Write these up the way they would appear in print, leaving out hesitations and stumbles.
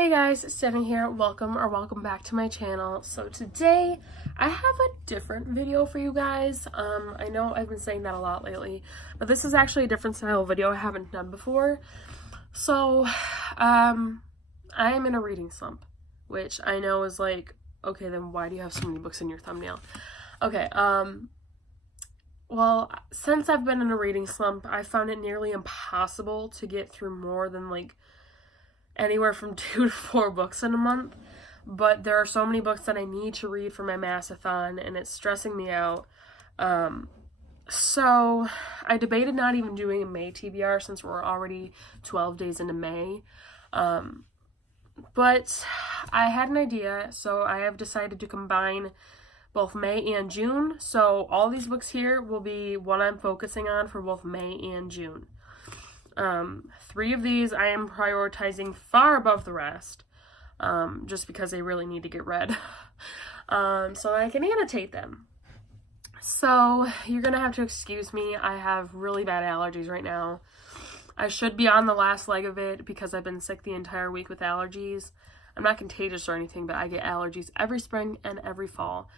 Hey guys, it's Stephanie here. Welcome back to my channel. So today I have a different video for you guys. I know I've been saying that a lot lately, but this is actually a different style video I haven't done before. So I am in a reading slump, which I know is like, okay, then why do you have so many books in your thumbnail? Okay, well, since I've been in a reading slump, I found it nearly impossible to get through more than like anywhere from 2 to 4 books in a month, but there are so many books that I need to read for my massathon and it's stressing me out. So I debated not even doing a May TBR since we're already 12 days into May, but I had an idea, so I have decided to combine both May and June. So all these books here will be what I'm focusing on for both May and June. 3 of these I am prioritizing far above the rest, just because they really need to get read, so I can annotate them. So you're gonna have to excuse me, I have really bad allergies right now. I should be on the last leg of it because I've been sick the entire week with allergies. I'm not contagious or anything, but I get allergies every spring and every fall,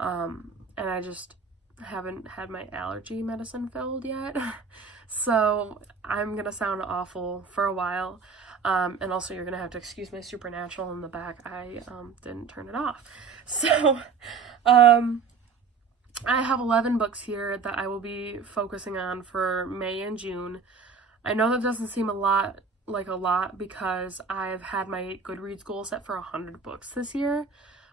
and I just haven't had my allergy medicine filled yet. So I'm gonna sound awful for a while, and also you're gonna have to excuse my supernatural in the back. I didn't turn it off. So I have 11 books here that I will be focusing on for May and June. I know that doesn't seem a lot because I've had my Goodreads goal set for 100 books this year,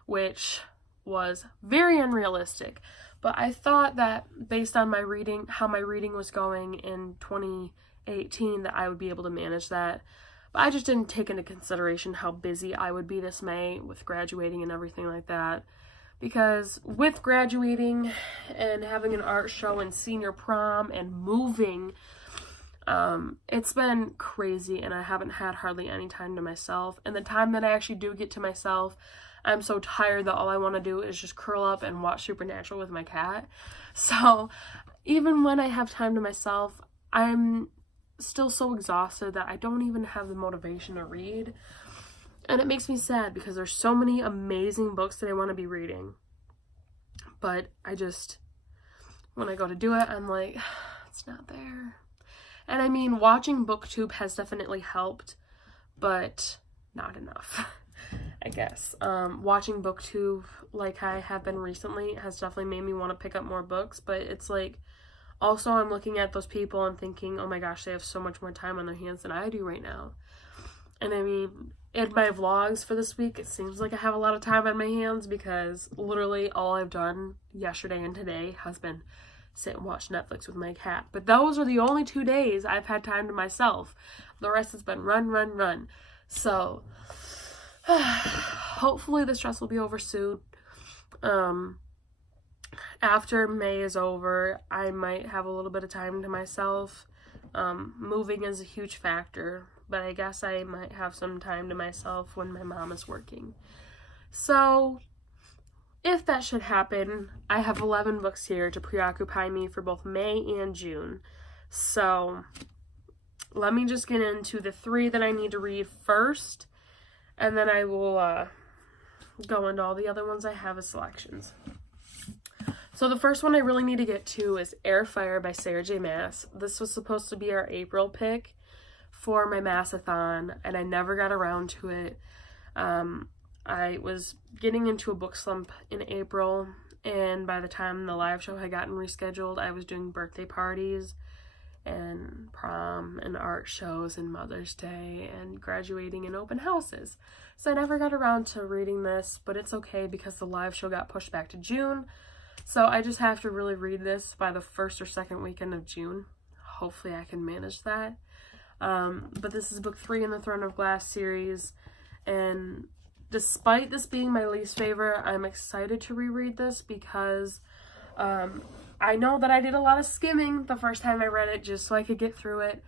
which was very unrealistic. But I thought that based on my reading, how my reading was going in 2018, that I would be able to manage that. But I just didn't take into consideration how busy I would be this May with graduating and everything like that. Because with graduating and having an art show and senior prom and moving, it's been crazy and I haven't had hardly any time to myself. And the time that I actually do get to myself, I'm so tired that all I want to do is just curl up and watch Supernatural with my cat. So even when I have time to myself, I'm still so exhausted that I don't even have the motivation to read. And it makes me sad because there's so many amazing books that I want to be reading. But when I go to do it, I'm like, it's not there. And I mean, watching BookTube has definitely helped, but not enough. I guess. Watching BookTube like I have been recently has definitely made me want to pick up more books, but it's like, also I'm looking at those people and thinking, oh my gosh, they have so much more time on their hands than I do right now. And I mean, in my vlogs for this week, it seems like I have a lot of time on my hands because literally all I've done yesterday and today has been sit and watch Netflix with my cat. But those are the only 2 days I've had time to myself. The rest has been run. So hopefully the stress will be over soon. After May is over, I might have a little bit of time to myself. Moving is a huge factor, but I guess I might have some time to myself when my mom is working. So if that should happen, I have 11 books here to preoccupy me for both May and June. So let me just get into the 3 that I need to read first, and then I will go into all the other ones I have as selections. So the first one I really need to get to is Air Fire by Sarah J. Maas. This was supposed to be our April pick for my massathon, and I never got around to it. I was getting into a book slump in April, and by the time the live show had gotten rescheduled, I was doing birthday parties and prom and art shows and Mother's Day and graduating and open houses. So I never got around to reading this, but it's okay because the live show got pushed back to June. So I just have to really read this by the 1st or 2nd weekend of June. Hopefully I can manage that. But this is book 3 in the Throne of Glass series, and despite this being my least favorite, I'm excited to reread this because I know that I did a lot of skimming the first time I read it just so I could get through it.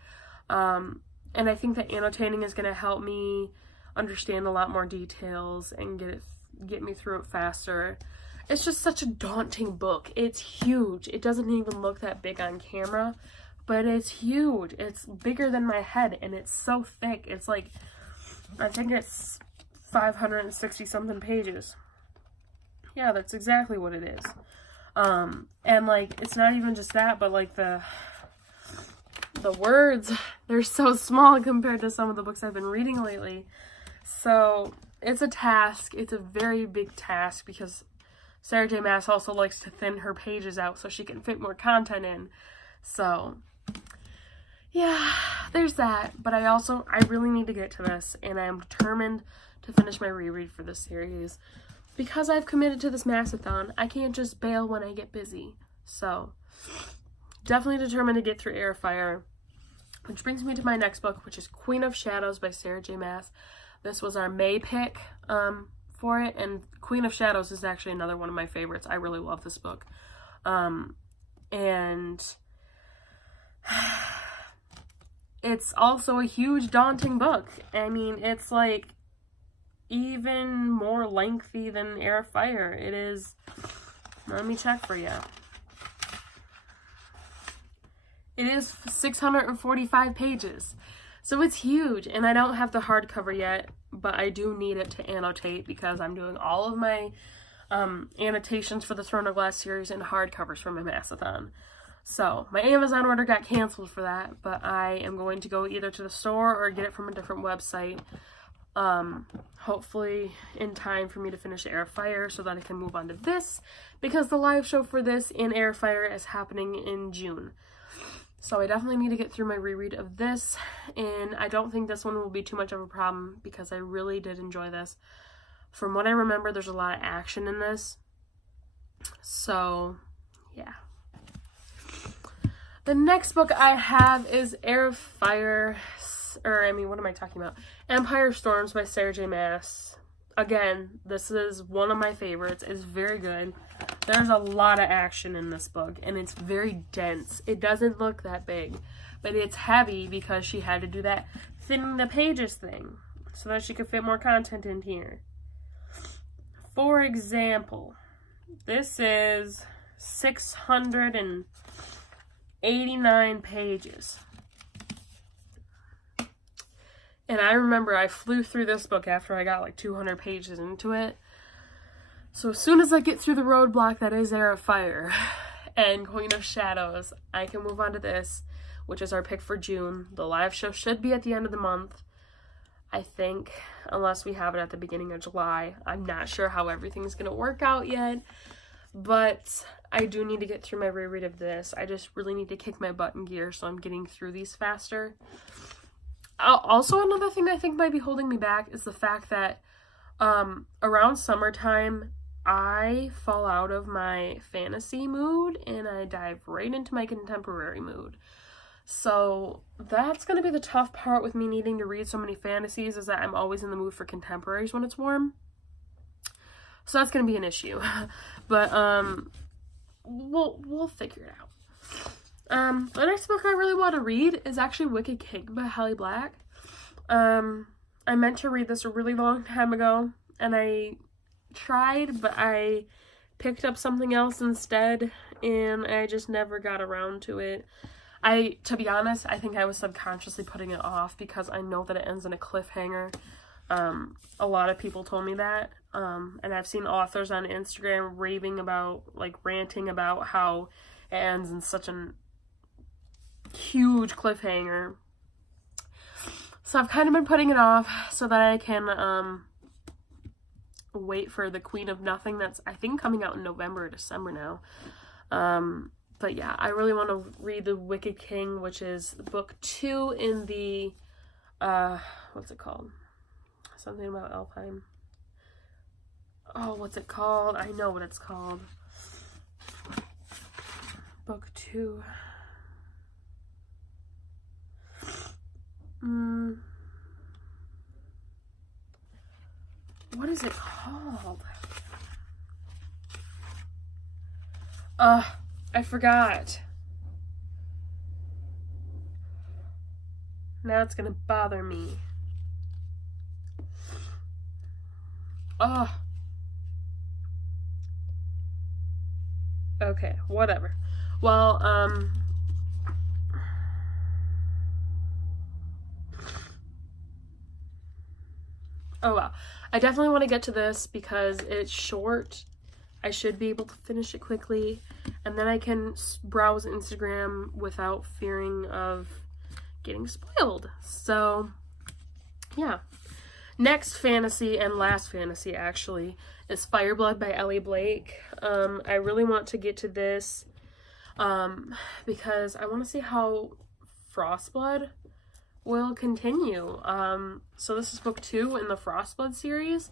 And I think that annotating is going to help me understand a lot more details and get me through it faster. It's just such a daunting book. It's huge. It doesn't even look that big on camera, but it's huge. It's bigger than my head and it's so thick. It's like, I think it's 560 something pages. Yeah, that's exactly what it is. And like, it's not even just that, but like the words, they're so small compared to some of the books I've been reading lately. So it's a task. It's a very big task because Sarah J. Maas also likes to thin her pages out so she can fit more content in. So yeah, there's that. But I really need to get to this, and I am determined to finish my reread for this series. Because I've committed to this Mass-a-thon, I can't just bail when I get busy. So, definitely determined to get through Air of Fire. Which brings me to my next book, which is Queen of Shadows by Sarah J. Maas. This was our May pick for it, and Queen of Shadows is actually another one of my favorites. I really love this book. And it's also a huge, daunting book. I mean, it's like even more lengthy than Air of Fire. It is, let me check for you. It is 645 pages. So it's huge, and I don't have the hardcover yet, but I do need it to annotate because I'm doing all of my annotations for the Throne of Glass series in hardcovers for my Mass-a-thon. So my Amazon order got canceled for that, but I am going to go either to the store or get it from a different website. Hopefully in time for me to finish Air of Fire so that I can move on to this, because the live show for this in Air of Fire is happening in June. So I definitely need to get through my reread of this, and I don't think this one will be too much of a problem because I really did enjoy this. From what I remember, there's a lot of action in this. So, yeah. The next book I have is Air of Fire, what am I talking about? Empire Storms by Sarah J. Maas. Again, this is one of my favorites. It's very good. There's a lot of action in this book, and it's very dense. It doesn't look that big, but it's heavy because she had to do that thinning the pages thing so that she could fit more content in here. For example, this is 689 pages. And I remember I flew through this book after I got like 200 pages into it. So as soon as I get through the roadblock that is Air of Fire and Queen of Shadows, I can move on to this, which is our pick for June. The live show should be at the end of the month, I think, unless we have it at the beginning of July. I'm not sure how everything's going to work out yet, but I do need to get through my reread of this. I just really need to kick my butt in gear so I'm getting through these faster. Also, another thing I think might be holding me back is the fact that around summertime, I fall out of my fantasy mood and I dive right into my contemporary mood. So that's going to be the tough part with me needing to read so many fantasies, is that I'm always in the mood for contemporaries when it's warm. So that's going to be an issue. But we'll figure it out. The next book I really want to read is actually Wicked King by Holly Black. I meant to read this a really long time ago, and I tried, but I picked up something else instead, and I just never got around to it. To be honest, I think I was subconsciously putting it off because I know that it ends in a cliffhanger. A lot of people told me that, and I've seen authors on Instagram ranting about how it ends in such a huge cliffhanger. So I've kind of been putting it off so that I can wait for the Queen of Nothing that's, I think, coming out in November or December now. But yeah, I really want to read The Wicked King, which is book 2 in the, what's it called? Something about Alpine. Oh, what's it called? I know what it's called. Book 2. What is it called? I forgot. Now it's gonna bother me. Okay, whatever. Well, Oh wow. I definitely want to get to this because it's short. I should be able to finish it quickly, and then I can browse Instagram without fearing of getting spoiled. So, yeah. Next fantasy, and last fantasy actually, is Fireblood by Ellie Blake. I really want to get to this because I want to see how Frostblood will continue. So this is book 2 in the Frostblood series,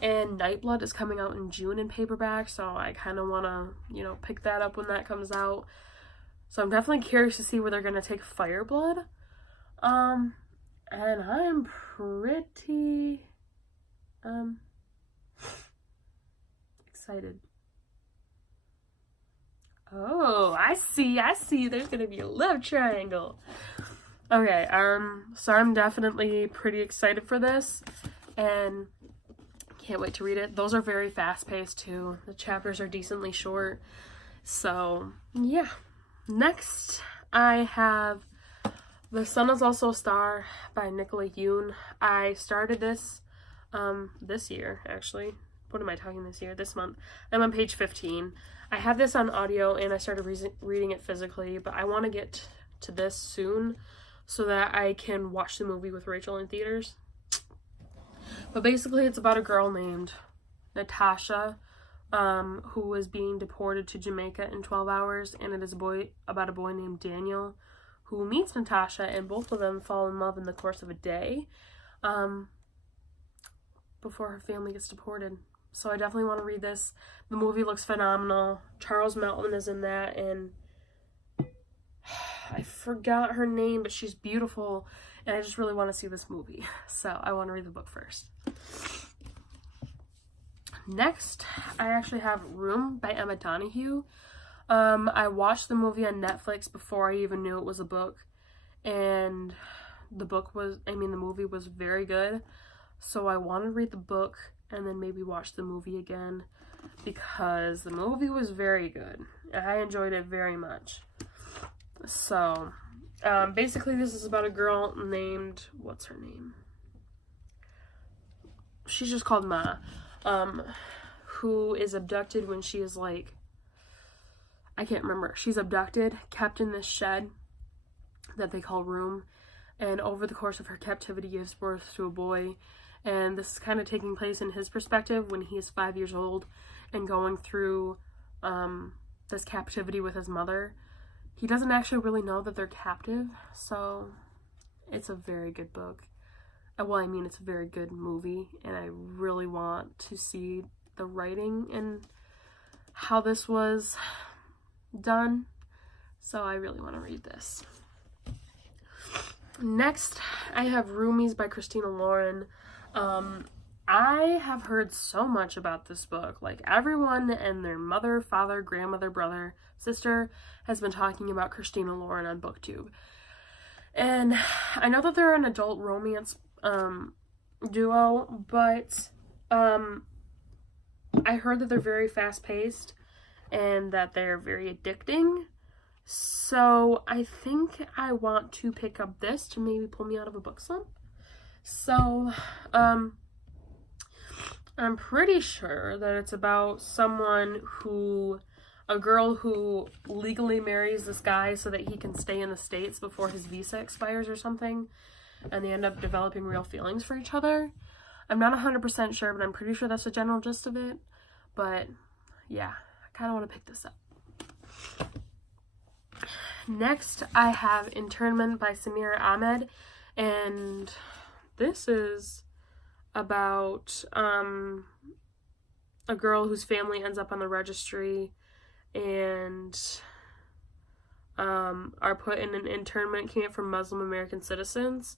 and Nightblood is coming out in June in paperback, so I kind of want to, pick that up when that comes out. So I'm definitely curious to see where they're going to take Fireblood. And I'm pretty, excited. Oh, I see. There's going to be a love triangle. Okay, so I'm definitely pretty excited for this, and can't wait to read it. Those are very fast-paced, too. The chapters are decently short, so, yeah. Next, I have The Sun Is Also a Star by Nicola Yoon. I started this, this year, actually. What am I talking this year? This month. I'm on page 15. I have this on audio, and I started reading it physically, but I want to get to this soon, so that I can watch the movie with Rachel in theaters. But basically, it's about a girl named Natasha, who was being deported to Jamaica in 12 hours, and it is about a boy named Daniel, who meets Natasha, and both of them fall in love in the course of a day, before her family gets deported. So I definitely want to read this. The movie looks phenomenal. Charles Melton is in that, and I forgot her name, but she's beautiful, and I just really want to see this movie. So I want to read the book first. Next, I actually have Room by Emma Donoghue. I watched the movie on Netflix before I even knew it was a book, and the movie was very good. So I want to read the book and then maybe watch the movie again, because the movie was very good. I enjoyed it very much. So, basically this is about a girl named, what's her name? She's just called Ma, who is abducted when she is like, I can't remember. She's abducted, kept in this shed that they call Room, and over the course of her captivity gives birth to a boy, and this is kind of taking place in his perspective when he is 5 years old and going through, this captivity with his mother. He doesn't actually really know that they're captive, so it's a very good book. It's a very good movie, and I really want to see the writing and how this was done, so I really want to read this. Next, I have Roomies by Christina Lauren. I have heard so much about this book. Like, everyone and their mother, father, grandmother, brother, sister has been talking about Christina Lauren on BookTube. And I know that they're an adult romance duo, but I heard that they're very fast-paced and that they're very addicting. So I think I want to pick up this to maybe pull me out of a book slump. So, I'm pretty sure that it's about a girl who legally marries this guy so that he can stay in the States before his visa expires or something, and they end up developing real feelings for each other. I'm not 100% sure, but I'm pretty sure that's the general gist of it. But, yeah, I kind of want to pick this up. Next, I have Internment by Samira Ahmed, and this is about a girl whose family ends up on the registry and are put in an internment camp for Muslim American citizens.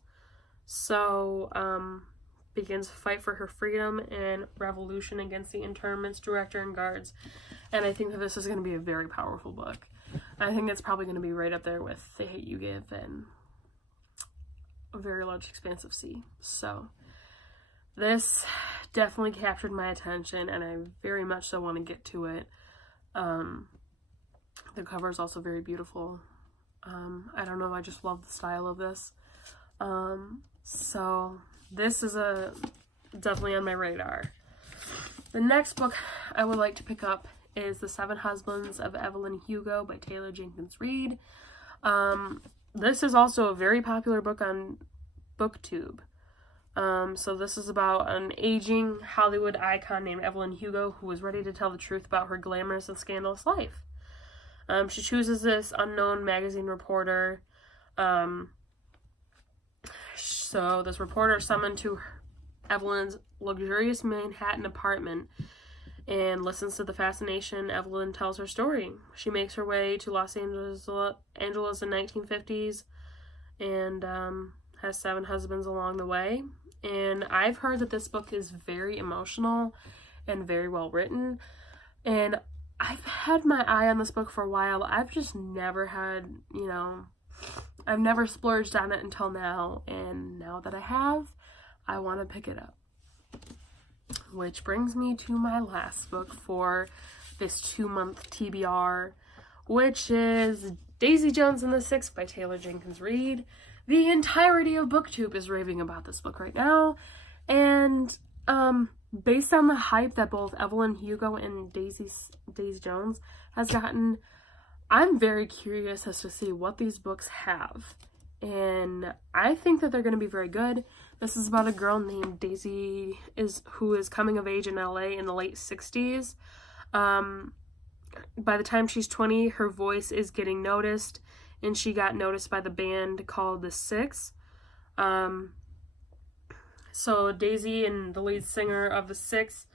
So begins a fight for her freedom and revolution against the internment's director and guards. And I think that this is going to be a very powerful book. I think it's probably going to be right up there with The Hate You Give and A Very Large Expanse of Sea. So this definitely captured my attention, and I very much so want to get to it. The cover is also very beautiful. I don't know, I just love the style of this. So this is a definitely on my radar. The next book I would like to pick up is The Seven Husbands of Evelyn Hugo by Taylor Jenkins Reid. This is also a very popular book on BookTube. So this is about an aging Hollywood icon named Evelyn Hugo who is ready to tell the truth about her glamorous and scandalous life. She chooses this unknown magazine reporter. So this reporter is summoned to Evelyn's luxurious Manhattan apartment and listens to the fascination Evelyn tells her story. She makes her way to Los Angeles in 1950s and has 7 husbands along the way. And I've heard that this book is very emotional and very well written. And I've had my eye on this book for a while. I've just never had, I've never splurged on it until now. And now that I have, I want to pick it up. Which brings me to my last book for this 2-month TBR, which is Daisy Jones and the Six by Taylor Jenkins Reid. The entirety of BookTube is raving about this book right now, and based on the hype that both Evelyn Hugo and Daisy Jones has gotten, I'm very curious as to see what these books have, and I think that they're going to be very good. This is about a girl named Daisy who is coming of age in LA in the late 60s. By the time she's 20, her voice is getting noticed, and she got noticed by the band called The Six. So Daisy and the lead singer of The Six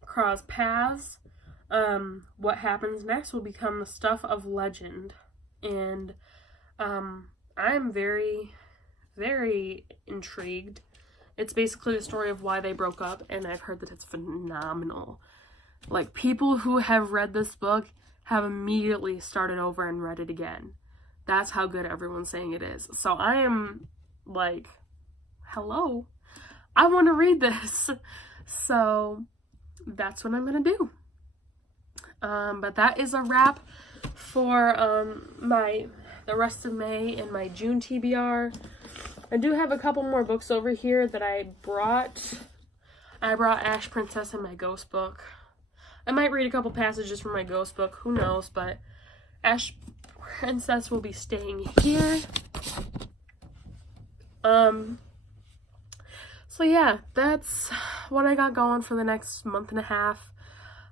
cross paths. What happens next will become the stuff of legend. And I'm very, very intrigued. It's basically the story of why they broke up, and I've heard that it's phenomenal. Like, people who have read this book have immediately started over and read it again. That's how good everyone's saying it is. So I am like, hello, I want to read this. So that's what I'm going to do. But that is a wrap for the rest of May and my June TBR. I do have a couple more books over here that I brought. I brought Ash Princess and my ghost book. I might read a couple passages from my ghost book, who knows, but Ash Princess will be staying here. So yeah, that's what I got going for the next month and a half.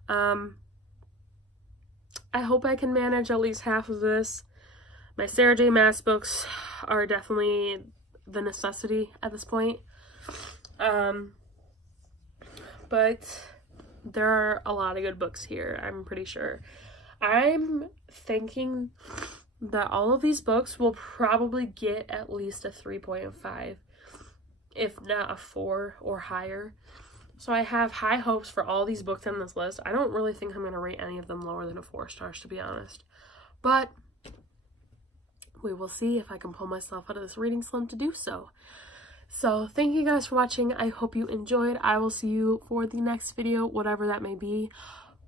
I hope I can manage at least half of this. My Sarah J. Maas books are definitely the necessity at this point. But there are a lot of good books here, I'm pretty sure. I'm thinking that all of these books will probably get at least a 3.5, if not a 4 or higher. So I have high hopes for all these books on this list. I don't really think I'm going to rate any of them lower than a 4 stars, to be honest. But we will see if I can pull myself out of this reading slump to do so. So thank you guys for watching. I hope you enjoyed. I will see you for the next video, whatever that may be.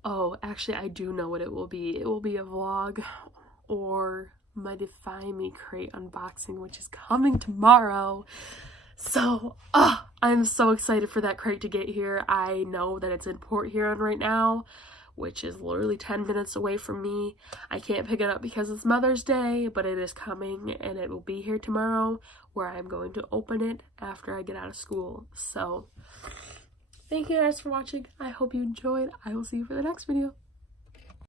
Oh, actually, I do know what it will be. It will be a vlog or my Defy Me crate unboxing, which is coming tomorrow. So, I'm so excited for that crate to get here. I know that it's in Port Huron right now, which is literally 10 minutes away from me. I can't pick it up because it's Mother's Day, but it is coming and it will be here tomorrow, where I'm going to open it after I get out of school. So, thank you guys for watching. I hope you enjoyed. I will see you for the next video.